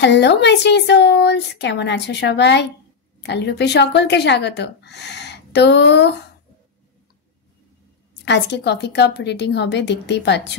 Hello my three sols, কেমন আছো সবাই? কালীরূপে সকলকে স্বাগত। তো আজকে কফি কাপ রিডিং হবে, দেখতেই পাচ্ছ।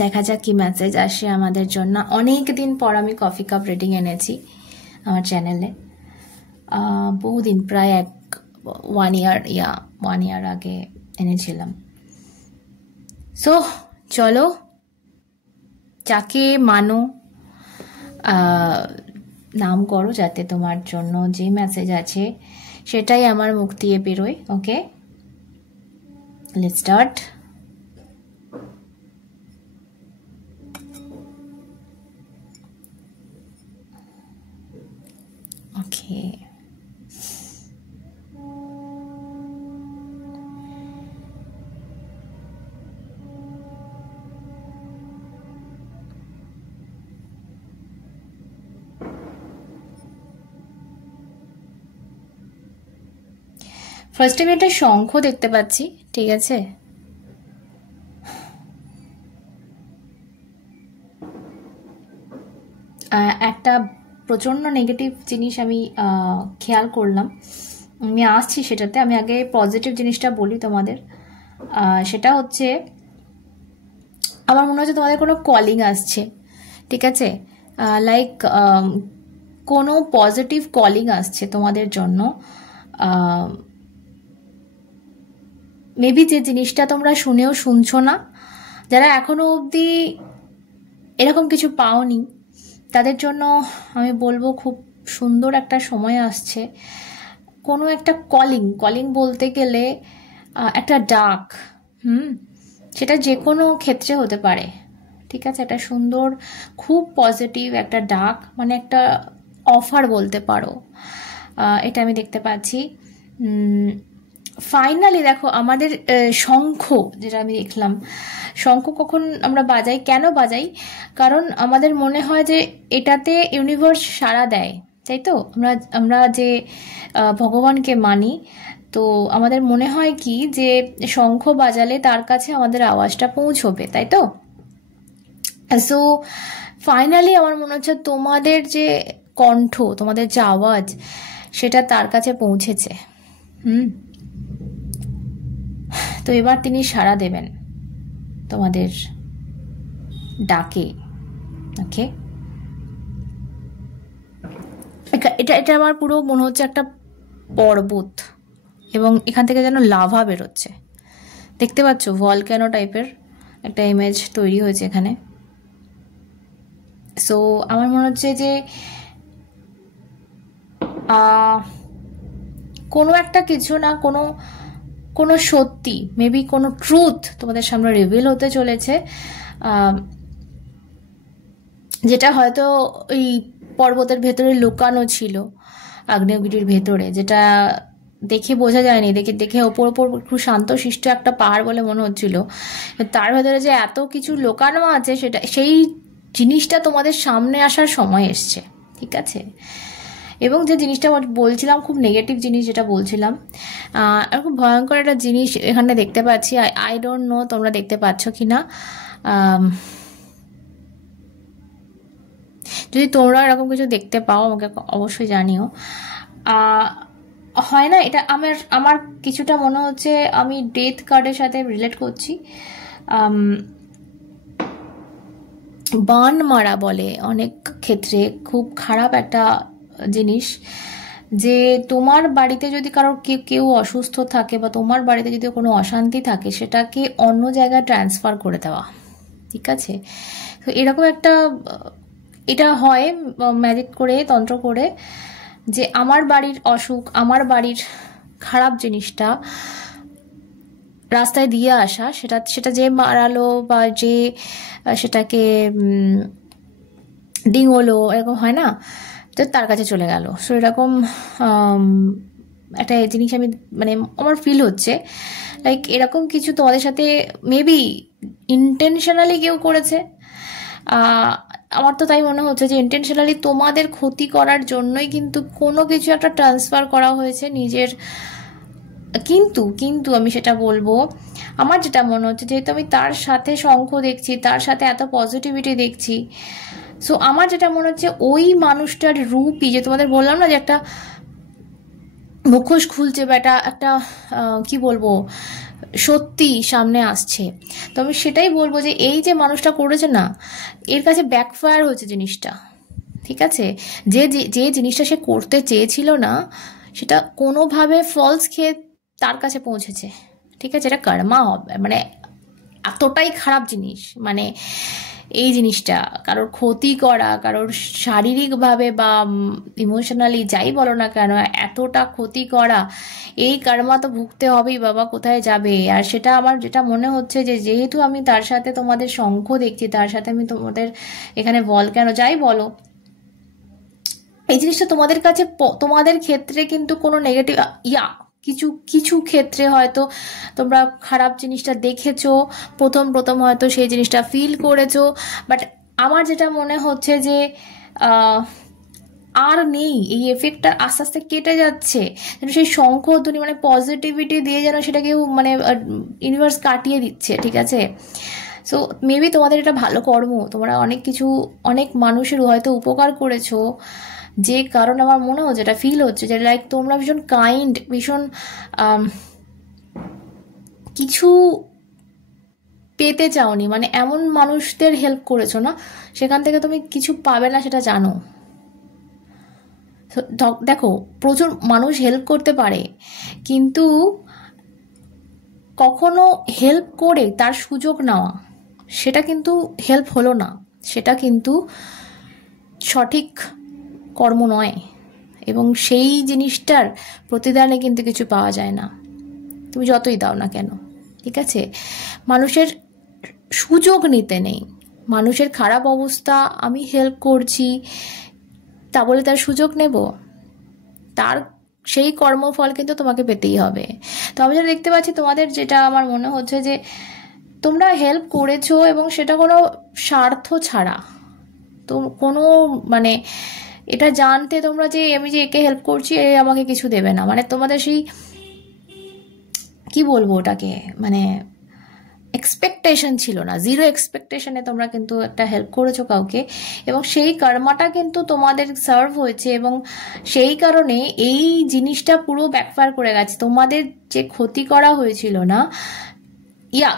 দেখা যাক কি মেসেজ আসে আমাদের জন্য। অনেক দিন পর আমি কফি কাপ রিডিং এনেছি আমার চ্যানেলে। বহুদিন, প্রায় ওয়ান ইয়ার আগে এনেছিলাম। সো চলো, যাকে মানো নাম করো, যাতে তোমার জন্য যে মেসেজ আছে সেটাই আমার মুখ দিয়ে বেরোয়। ওকে, লেটস স্টার্ট। ওকে, ফার্স্টে আমি একটা শঙ্খ দেখতে পাচ্ছি, ঠিক আছে? একটা প্রচণ্ড নেগেটিভ জিনিস আমি খেয়াল করলাম, আমি আসছি সেটাতে। আমি আগে পজিটিভ জিনিসটা বলি তোমাদের। সেটা হচ্ছে, আমার মনে হচ্ছে তোমাদের কোনো কলিং আসছে, ঠিক আছে? লাইক কোনো পজিটিভ কলিং আসছে তোমাদের জন্য। মেবি যে জিনিসটা তোমরা শুনেও শুনছো না, যারা এখনো অবধি এরকম কিছু পাওনি, তাদের জন্য আমি বলবো খুব সুন্দর একটা সময় আসছে। কোনো একটা কলিং বলতে গেলে একটা ডাক, সেটা যে কোনো ক্ষেত্রে হতে পারে, ঠিক আছে? একটা সুন্দর, খুব পজিটিভ একটা ডাক, মানে একটা অফার বলতে পারো। এটা আমি দেখতে পাচ্ছি। ফাইনালি দেখো, আমাদের শঙ্খ, যেটা আমি দেখলাম, শঙ্খ কখন আমরা বাজাই, কেন বাজাই? কারণ আমাদের মনে হয় যে এটাতে ইউনিভার্স সাড়া দেয়, তাই তো? আমরা যে ভগবানকে মানি, তো আমাদের মনে হয় কি যে শঙ্খ বাজালে তার কাছে আমাদের আওয়াজটা পৌঁছবে, তাই তো? সো ফাইনালি আমার মনে হচ্ছে তোমাদের যে কণ্ঠ, তোমাদের যে আওয়াজ, সেটা তার কাছে পৌঁছেছে। তো এবার তিনি সাড়া দেবেন তোমাদের ডাকে। ওকে, এটা আমার পুরো মনে হচ্ছে একটা পর্বত, এবং এখান থেকে যেন লাভা বেরোচ্ছে। দেখতে পাচ্ছ, ভলক্যানো টাইপের একটা ইমেজ তৈরি হয়েছে এখানে। সো আমার মনে হচ্ছে যে কোনো একটা কিছু না, কোনো সত্যি, মেবি কোনো ট্রুথ তোমাদের সামনে রিভিল হতে চলেছে, যেটা হয়তো ওই পর্বতের ভেতরে লুকানো ছিল, আগ্নেয়গিরির ভেতরে, যেটা দেখে বোঝা যায়নি। দেখে ওপর খুব শান্তশিষ্ট একটা পাহাড় বলে মনে হচ্ছিল, তার ভেতরে যে এত কিছু লুকানো আছে, সেই জিনিসটা তোমাদের সামনে আসার সময় এসছে, ঠিক আছে? এবং যে জিনিসটা বলছিলাম, খুব নেগেটিভ জিনিস যেটা বলছিলাম, আর খুব ভয়ঙ্কর একটা জিনিস এখানে দেখতে পাচ্ছি। আই ডোন্ট নো তোমরা দেখতে পাচ্ছ কি না। যদি তোমরা এরকম কিছু দেখতে পাও, আমাকে অবশ্যই জানিও। হয় না, এটা আমার কিছুটা মনে হচ্ছে আমি ডেথ কার্ডের সাথে রিলেট করছি। বান মারা বলে অনেক ক্ষেত্রে, খুব খারাপ একটা জিনিস, যে তোমার বাড়িতে যদি কারোর কেউ অসুস্থ থাকে, বা তোমার বাড়িতে যদি কোনো অশান্তি থাকে, সেটাকে অন্য জায়গায় ট্রান্সফার করে দেওয়া, ঠিক আছে? তো এরকম একটা, এটা হয় ম্যাজিক করে, তন্ত্র করে, যে আমার বাড়ির অসুখ, আমার বাড়ির খারাপ জিনিসটা রাস্তায় দিয়ে আসা, সেটা যে মারালো বা যে সেটাকে ডিঙোলো, এরকম হয় না, তো তার কাছে চলে গেল। সো এরকম একটা জিনিস আমি, মানে আমার ফিল হচ্ছে লাইক এরকম কিছু তোমাদের সাথে মেবি ইন্টেনশনালি কেউ করেছে। আমার তো তাই মনে হচ্ছে যে ইন্টেনশনালি তোমাদের ক্ষতি করার জন্যই কিন্তু কোনো কিছু একটা ট্রান্সফার করা হয়েছে নিজের কিন্তু কিন্তু আমি সেটা বলবো, আমার যেটা মনে হচ্ছে, যেহেতু আমি তার সাথে শঙ্খ দেখছি, তার সাথে এত পজিটিভিটি দেখছি, সো আমার যেটা মনে হচ্ছে ওই মানুষটার রূপই, যে তোমাদের বললাম না যে একটা মুখোশ খুলছে বা একটা কি বলবো, সত্যি সামনে আসছে। তো আমি সেটাই বলবো যে এই যে মানুষটা করেছে না, এর কাছে ব্যাকফায়ার হয়েছে জিনিসটা। ঠিক আছে, যে যে জিনিসটা সে করতে চেয়েছিল না, সেটা কোনোভাবে ফলস খেয়ে তার কাছে পৌঁছেছে। ঠিক আছে, এটা কর্মা হবে, মানে এতটাই খারাপ জিনিস, মানে এই জিনিসটা কারোর ক্ষতি করা, কারোর শারীরিকভাবে বা ইমোশনালি যাই বলো না কেন, এতটা ক্ষতি করা, এই কর্মা তো ভুগতে হবেই বাবা, কোথায় যাবে। আর সেটা আমার যেটা মনে হচ্ছে যে যেহেতু আমি তার সাথে তোমাদের শঙ্খ দেখছি, তার সাথে আমি তোমাদের এখানে কেন যাই বলো, এই জিনিসটা তোমাদের কাছে তোমাদের ক্ষেত্রে কিন্তু কোনো নেগেটিভ কিছু কিছু ক্ষেত্রে হয়তো তোমরা খারাপ জিনিসটা দেখেছো, প্রথম প্রথম হয়তো সেই জিনিসটা ফিল করেছো, বাট আমার যেটা মনে হচ্ছে যে আর নেই, এই এফেক্টটা আস্তে আস্তে কেটে যাচ্ছে, যেন সেই শঙ্খধ্বনি মানে পজিটিভিটি দিয়ে যেন সেটাকেও মানে ইউনিভার্স কাটিয়ে দিচ্ছে। ঠিক আছে, সো মেবি তোমাদের এটা ভালো কর্ম, তোমরা অনেক কিছু অনেক মানুষের হয়তো উপকার করেছো, যে কারণ আমার মনে হচ্ছে, এটা ফিল হচ্ছে যে লাইক তোমরা ভীষণ কাইন্ড, ভীষণ কিছু পেতে চাওনি, মানে এমন মানুষদের হেল্প করেছো না, সেখান থেকে তুমি কিছু পাবে না সেটা জানো। দেখো, প্রচুর মানুষ হেল্প করতে পারে, কিন্তু কখনো হেল্প করে তার সুযোগ নেওয়া, সেটা কিন্তু হেল্প হলো না, সেটা কিন্তু সঠিক কর্ম নয়, এবং সেই জিনিসটার প্রতিদানে কিন্তু কিছু পাওয়া যায় না, তুমি যতই দাও না কেন। ঠিক আছে, মানুষের সুযোগ নিতে নেই, মানুষের খারাপ অবস্থা, আমি হেল্প করছি তা বলে তার সুযোগ নেব, তার সেই কর্মফল কিন্তু তোমাকে পেতেই হবে। তো আমি যেটা দেখতে পাচ্ছি তোমাদের, যেটা আমার মনে হচ্ছে যে তোমরা হেল্প করেছো এবং সেটা কোনো স্বার্থ ছাড়া, তো কোনো মানে এটা জানতে তোমরা যে আমি যে একে হেল্প করছি এ আমাকে কিছু দেবে না, মানে তোমাদের সেই কি বলবো ওটাকে, মানে এক্সপেকটেশন ছিল না, জিরো এক্সপেকটেশনে তোমরা কিন্তু একটা হেল্প করেছো কাউকে, এবং সেই কর্মাটা কিন্তু তোমাদের সার্ভ হয়েছে, এবং সেই কারণে এই জিনিসটা পুরো ব্যাকফায়ার করে গেছে। তোমাদের যে ক্ষতি করা হয়েছিল না,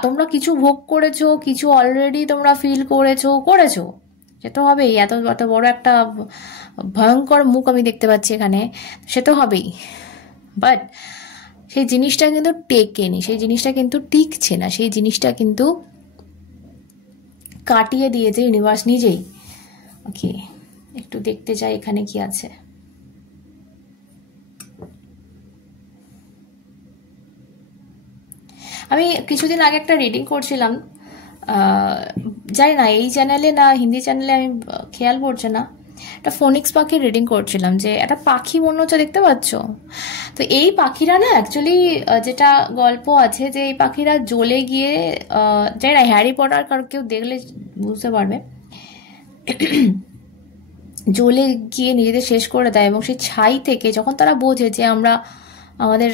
তোমরা কিছু ভোগ করেছো, কিছু অলরেডি তোমরা ফিল করেছো, সে তো হবেই, এত এত বড় একটা ভয়ঙ্কর মুখ আমি দেখতে পাচ্ছি এখানে, সে তো হবেই, বাট সেই জিনিসটা কিন্তু টেকেনি, সেই জিনিসটা কিন্তু টিকছে না, সেই জিনিসটা কিন্তু কাটিয়ে দিয়েছে ইউনিভার্স নিজেই। ওকে, একটু দেখতে চাই এখানে কি আছে। আমি কিছুদিন আগে একটা রিডিং করছিলাম, জানি না এই চ্যানেলে না হিন্দি চ্যানেলে, আমি খেয়াল পড়ছে না, একটা ফোনিক্স পাখির রিডিং করছিলাম, যে একটা পাখি মনে হচ্ছে, দেখতে পাচ্ছ তো এই পাখিরা না অ্যাকচুয়ালি যেটা গল্প আছে, যে এই পাখিরা জ্বলে গিয়ে, জানি না হ্যারি পটার কার কেউ দেখলে বুঝতে পারবে, জ্বলে গিয়ে নিজেদের শেষ করে দেয়, এবং সেই ছাই থেকে যখন তারা বোঝে যে আমরা আমাদের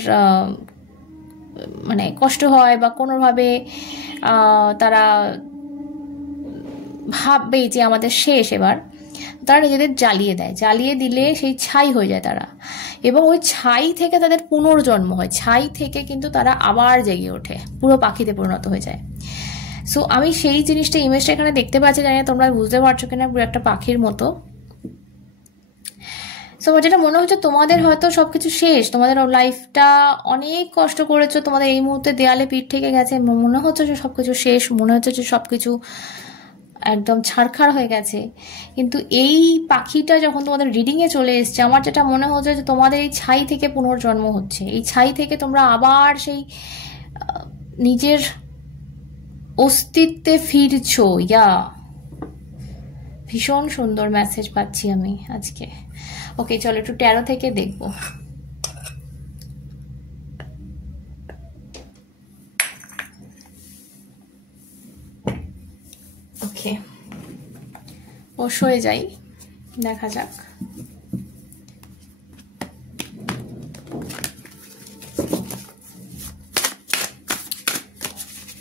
মানে কষ্ট হয় বা কোনোভাবে তারা ভাববে যে আমাদের শেষ এবার, তারা নিজেদের জ্বালিয়ে দেয়, জ্বালিয়ে দিলে সেই ছাই হয়ে যায় তারা, এবং ওই ছাই থেকে তাদের পুনর্জন্ম হয়, ছাই থেকে কিন্তু তারা আবার জেগে ওঠে, পুরো পাখিতে পরিণত হয়ে যায়। সো আমি সেই জিনিসটা ইমেজটা এখানে দেখতে পাচ্ছি, জানি না তোমরা বুঝতে পারছো কিনা, পুরো একটা পাখির মতো। সো যেটা মনে হচ্ছে তোমাদের হয়তো সবকিছু শেষ, তোমাদের লাইফটা অনেক কষ্ট করেছো, তোমাদের এই মুহূর্তে দেয়ালে পিঠ থেকে গেছে, মনে হচ্ছে যে সবকিছু শেষ, মনে হচ্ছে যে সবকিছু একদম ছাড়খাড় হয়ে গেছে, কিন্তু এই পাখিটা যখন তোমাদের রিডিংয়ে চলে এসছে, আমার যেটা মনে হচ্ছে যে তোমাদের এই ছাই থেকে পুনর্জন্ম হচ্ছে, এই ছাই থেকে তোমরা আবার সেই নিজের অস্তিত্বে ফিরছো। ভীষণ সুন্দর মেসেজ পাচ্ছি আমি আজকে। ওকে, চলো একটু ট্যারো থেকে দেখবো। ওকে, অবশ্যই যাই, দেখা যাক।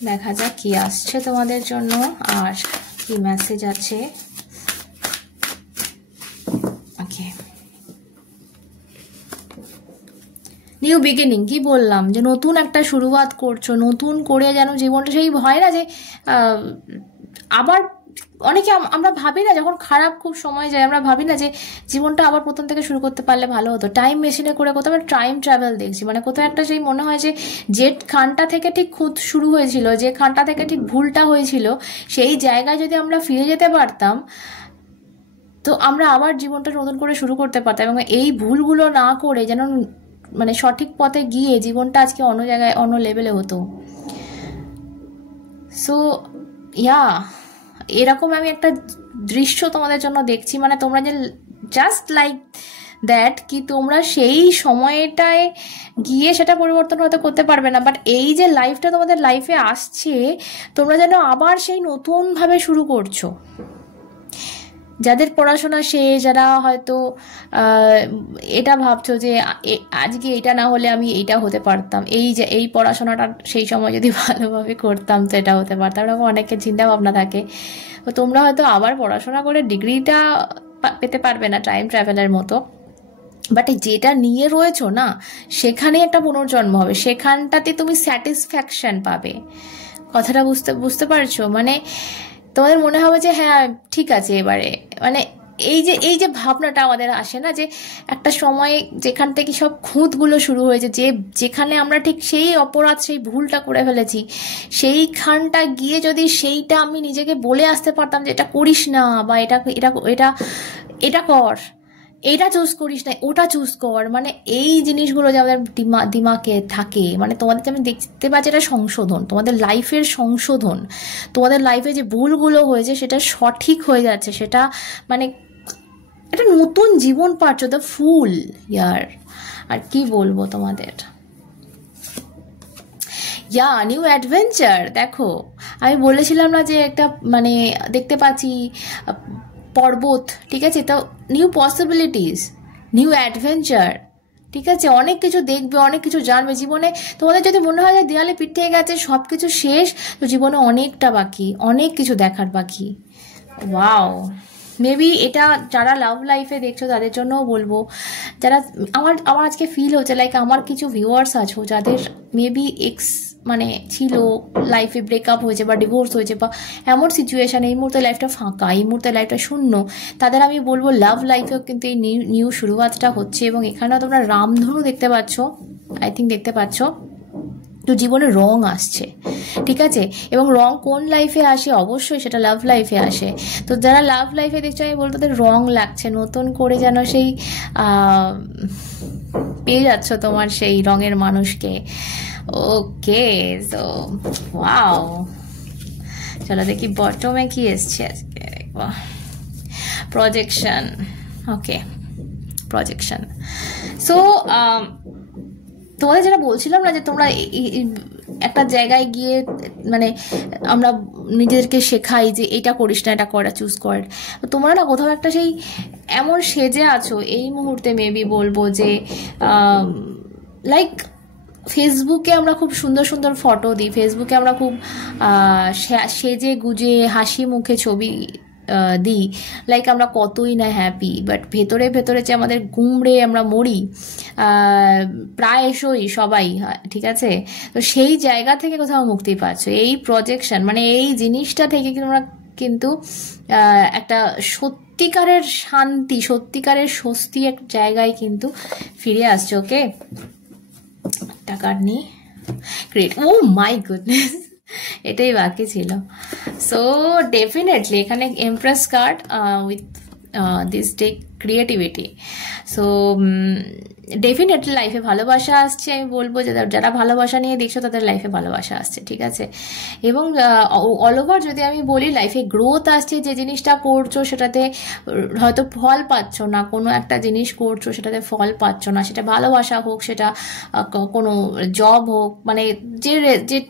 দেখা যাক কি আসছে তোমাদের জন্য আর কি মেসেজ আছে। ওকে, নিউ বিগিনিং, কি বললাম যে নতুন একটা শুরুয়াত করছো, নতুন করে যেন জীবনটা সেই হয় না যে আবার অনেকে আমরা ভাবি না যখন খারাপ খুব সময় যায়, আমরা ভাবি না যে জীবনটা আবার প্রথম থেকে শুরু করতে পারলে ভালো হতো। টাইম মেশিনে করে কোথাও টাইম ট্রাভেল দেখছি, মানে কোথাও একটা সেই মনে হয় যে খানটা থেকে ঠিক খুদ শুরু হয়েছিল, যে খানটা থেকে ঠিক ভুলটা হয়েছিল, সেই জায়গায় যদি আমরা ফিরে যেতে পারতাম তো আমরা আবার জীবনটা নতুন করে শুরু করতে পারতাম, এবং এই ভুলগুলো না করে যেন মানে সঠিক পথে গিয়ে জীবনটা আজকে অন্য জায়গায় অন্য লেভেলে হতো। সো ইয়া, এরকম আমি একটা দৃশ্য তোমাদের জন্য দেখছি, মানে তোমরা যে জাস্ট লাইক দ্যাট কি তোমরা সেই সময়টায় গিয়ে সেটা পরিবর্তন হয়তো করতে পারবে না, বাট এই যে লাইফটা তোমাদের লাইফে আসছে তোমরা যেন আবার সেই নতুনভাবে শুরু করছো। যাদের পড়াশোনা শেষ, যারা হয়তো এটা ভাবছো যে আজকে এটা না হলে আমি এইটা হতে পারতাম, এই যে এই পড়াশোনাটা সেই সময় যদি ভালোভাবে করতাম তো এটা হতে পারতাম, এরকম অনেকের চিন্তা ভাবনা থাকে। তো তোমরা হয়তো আবার পড়াশোনা করে ডিগ্রিটা পেতে পারবে না টাইম ট্রাভেলের মতো, বাট যেটা নিয়ে রয়েছো না সেখানে একটা পুনর্জন্ম হবে, সেখানটাতে তুমি স্যাটিসফ্যাকশন পাবে। কথাটা বুঝতে পারছো? মানে তোমাদের মনে হবে যে হ্যাঁ ঠিক আছে এবারে, মানে এই যে ভাবনাটা আমাদের আসে না যে একটা সময় যেখান থেকে সব খুঁতগুলো শুরু হয়েছে, যেখানে আমরা ঠিক সেই অপরাধ সেই ভুলটা করে ফেলেছি, সেইখানটা গিয়ে যদি সেইটা আমি নিজেকে বলে আসতে পারতাম যে এটা করিস না, বা এটা এটা এটা এটা কর, এটা চুজ করিস না, ওটা চুজ কর, মানে এই জিনিসগুলো যে আমাদের দিমাগে থাকে, মানে তোমাদের আমি দেখতে পাচ্ছি এটা সংশোধন, তোমাদের লাইফের সংশোধন, তোমাদের লাইফে যে ভুলগুলো হয়েছে সেটা সঠিক হয়ে যাচ্ছে, সেটা মানে একটা নতুন জীবন পাচ্ছ, দ্য ফুল ইয়ার। আর কি বলবো তোমাদের, ইয়া নিউ অ্যাডভেঞ্চার। দেখো আমি বলেছিলাম না যে একটা মানে দেখতে পাচ্ছি পর্বত, ঠিক আছে, তো নিউ পসিবিলিটিস, নিউ অ্যাডভেঞ্চার, ঠিক আছে, অনেক কিছু দেখবে, অনেক কিছু জানবে জীবনে। তোমাদের যদি মনে হয় যে দেয়ালে পিঠে গেছে সব কিছু শেষ, তো জীবনে অনেকটা বাকি, অনেক কিছু দেখার বাকি। ওয়াও, মেবি এটা যারা লাভ লাইফে দেখছো তাদের জন্যও বলবো, যারা আমার আজকে ফিল হচ্ছে লাইক আমার কিছু ভিউয়ার্স আছো যাদের মেবি এক্স মানে ছিল, লাইফে ব্রেকআপ হয়েছে বা ডিভোর্স হয়েছে, বা এমন সিচুয়েশান এই মুহূর্তে লাইফটা ফাঁকা, এই মুহূর্তে লাইফটা শূন্য, তাদের আমি বলবো লাভ লাইফেও কিন্তু এই নিউ শুরুয়াতটা হচ্ছে। এবং এখানেও তোমরা রামধনু দেখতে পাচ্ছ, আই থিঙ্ক দেখতে পাচ্ছ, তো জীবনে রং আসছে, ঠিক আছে, এবং রং কোন লাইফে আসে, অবশ্যই সেটা লাভ লাইফে আসে। তো যারা লাভ লাইফে দেখছো আমি বলবো তাদের রং লাগছে, নতুন করে যেন সেই পেয়ে যাচ্ছ তোমার সেই রঙের মানুষকে। ওকে, তো ওয়াও, চলো দেখি বটমে কি এসছে আজকে, প্রজেকশন। ওকে, প্রজেকশন। সো তোমাদের যেটা বলছিলাম না যে তোমরা একটা জায়গায় গিয়ে মানে আমরা নিজেদেরকে শেখাই যে এটা করিস না, এটা করা চুজ কর, তোমরা না কোথাও একটা সেই এমন সেজে আছো এই মুহূর্তে, মেবি বলবো যে লাইক ফেসবুকে আমরা খুব সুন্দর সুন্দর ফটো দিই, ফেসবুকে আমরা খুব সেজে গুজে হাসি মুখে ছবি দিই, লাইক আমরা কতই না হ্যাপি, বাট ভেতরে ভেতরে যে আমাদের গুমড়ে আমরা মরি প্রায়শই সবাই, ঠিক আছে। তো সেই জায়গা থেকে কোথাও মুক্তি পাচ্ছ, এই প্রজেকশন মানে এই জিনিসটা থেকে তোমরা কিন্তু একটা সত্যিকারের শান্তি, সত্যিকারের স্বস্তি এক জায়গায় কিন্তু ফিরে আসছে। ওকে, টাকার নেই গ্রেট, ও মাই গুডনেস, এটাই বাকি ছিল। সো ডেফিনেটলি এখানে empress card with this day creativity. So definitely লাইফে ভালোবাসা আসছে, আমি বলবো যে যারা ভালোবাসা নিয়ে দেখছো তাদের লাইফে ভালোবাসা আসছে, ঠিক আছে। এবং অল ওভার যদি আমি বলি লাইফে গ্রোথ আসছে, যে জিনিসটা করছো সেটাতে হয়তো ফল পাচ্ছ না, কোনো একটা জিনিস করছো সেটাতে ফল পাচ্ছ না, সেটা ভালোবাসা হোক, সেটা কোনো জব হোক, মানে যে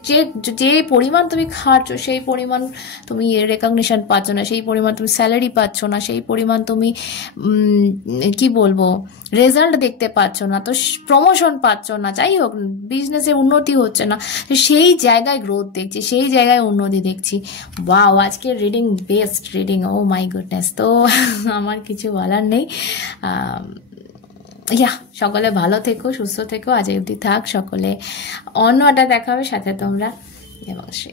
যে যে পরিমাণ তুমি খাচ্ছ সেই পরিমাণ তুমি রেকগনিশন পাচ্ছ না, সেই পরিমাণ তুমি স্যালারি পাচ্ছ না, সেই পরিমাণ তুমি কি বলবো, রেজাল্ট দেখতে পাচ্ছ না, তো প্রমোশন পাচ্ছ না, যাই হোক বিজনেসে উন্নতি হচ্ছে না, সেই জায়গায় গ্রোথ দেখছি, সেই জায়গায় উন্নতি দেখছি। ওয়াও, আজকের reading best reading, oh my goodness. তো আমার কিছু বলার নেই। সকলে ভালো থেকো, সুস্থ থেকো, আজ অবধি থাক সকলে। অন্য আড্ডা দেখা হবে, সাথে তোমরা এবং সে